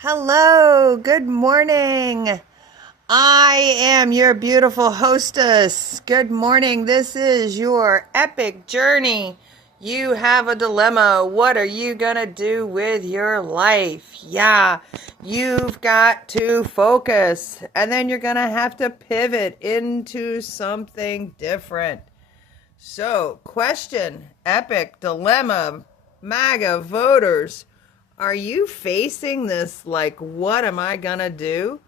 Hello, good morning. I am your beautiful hostess. Good morning. This is your epic journey. You have a dilemma. What are you going to do with your life? Yeah, you've got to focus, and then you're going to have to pivot into something different. So, question, epic dilemma, MAGA voters. Are you facing this like, what am I going to do?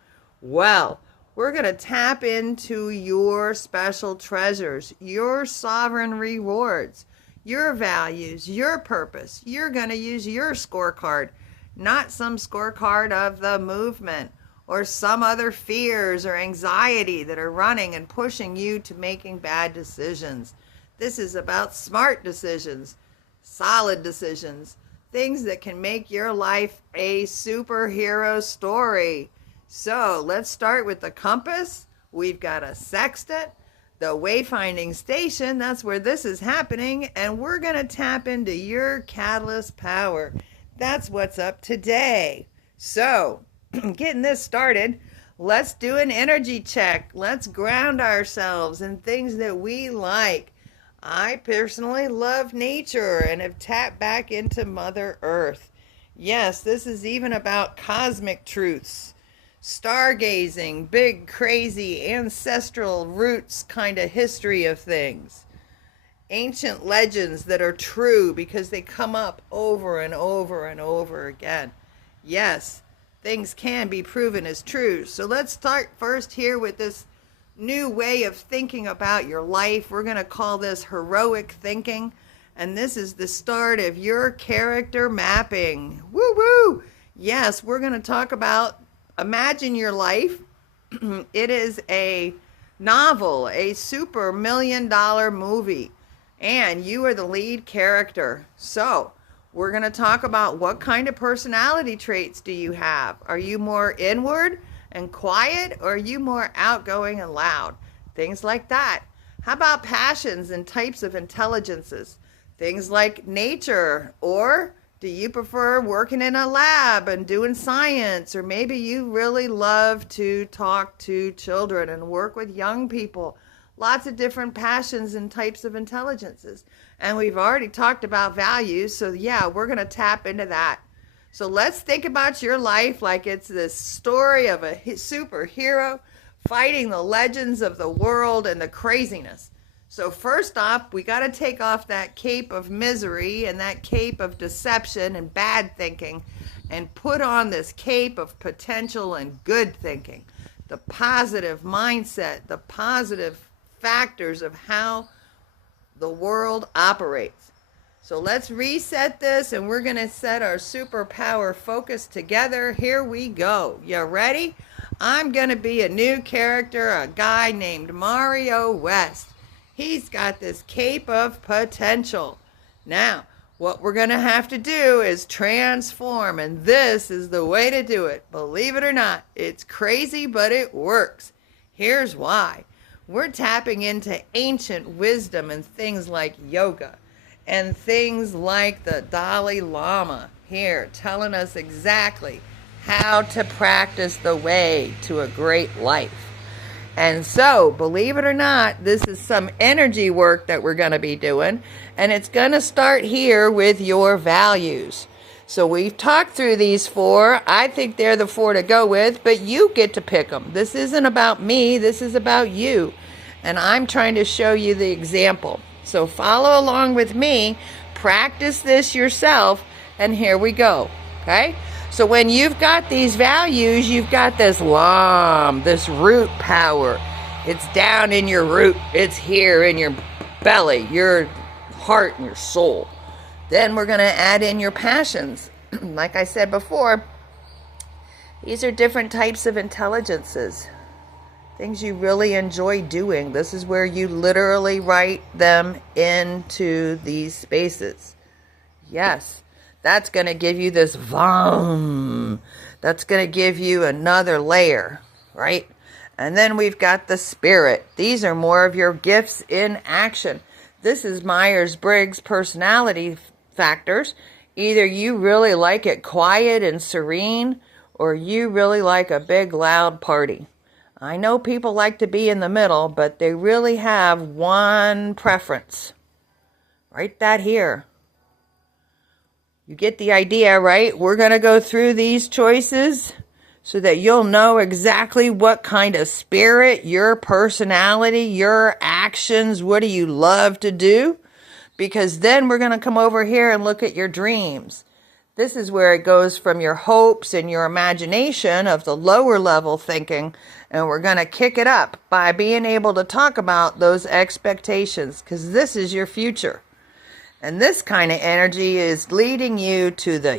Well, we're going to tap into your special treasures, your sovereign rewards, your values, your purpose. You're going to use your scorecard, not some scorecard of the movement or some other fears or anxiety that are running and pushing you to making bad decisions. This is about smart decisions, solid decisions, things that can make your life a superhero story. So let's start with the compass. We've got a sextant, the wayfinding station. That's where this is happening. And we're going to tap into your catalyst power. That's what's up today. So getting this started, let's do an energy check. Let's ground ourselves in things that we like. I personally love nature and have tapped back into Mother Earth. Yes, this is even about cosmic truths, stargazing, big, crazy, ancestral roots kind of history of things. Ancient legends that are true because they come up over and over and over again. Yes, things can be proven as true. So let's start first here with this new way of thinking about your life. We're going to call this heroic thinking. And this is the start of your character mapping. Woo woo! Yes, we're going to talk about imagine your life. It is a novel, a super $1 million movie, and you are the lead character. So we're going to talk about what kind of personality traits do you have? Are you more inward and quiet, or are you more outgoing and loud? Things like that. How about passions and types of intelligences? Things like nature, or do you prefer working in a lab and doing science? Or maybe you really love to talk to children and work with young people. Lots of different passions and types of intelligences. And we've already talked about values, so yeah, we're going to tap into that. So let's think about your life like it's this story of a superhero fighting the legends of the world and the craziness. So first off, we got to take off that cape of misery and that cape of deception and bad thinking and put on this cape of potential and good thinking. The positive mindset, the positive factors of how the world operates. So let's reset this, and we're going to set our superpower focus together. Here we go. You ready? I'm going to be a new character, a guy named Mario West. He's got this cape of potential. Now, what we're going to have to do is transform, and this is the way to do it. Believe it or not, it's crazy, but it works. Here's why. We're tapping into ancient wisdom and things like yoga and things like the Dalai Lama here telling us exactly how to practice the way to a great life. And so, believe it or not, this is some energy work that we're going to be doing, and it's going to start here with your values. So we've talked through these 4. I think they're the 4 to go with, but you get to pick them. This isn't about me, this is about you. And I'm trying to show you the example. So follow along with me, practice this yourself, and here we go, okay? So when you've got these values, you've got this LAM, this root power. It's down in your root. It's here in your belly, your heart, and your soul. Then we're going to add in your passions. Like I said before, these are different types of intelligences. Things you really enjoy doing. This is where you literally write them into these spaces. Yes, that's going to give you this VAM. That's going to give you another layer, right? And then we've got the spirit. These are more of your gifts in action. This is Myers-Briggs personality factors. Either you really like it quiet and serene, or you really like a big loud party. I know people like to be in the middle, but they really have one preference. Write that here. You get the idea, right? We're going to go through these choices so that you'll know exactly what kind of spirit, your personality, your actions, what do you love to do? Because then we're going to come over here and look at your dreams. This is where it goes from your hopes and your imagination of the lower level thinking, and we're going to kick it up by being able to talk about those expectations, because this is your future. And this kind of energy is leading you to the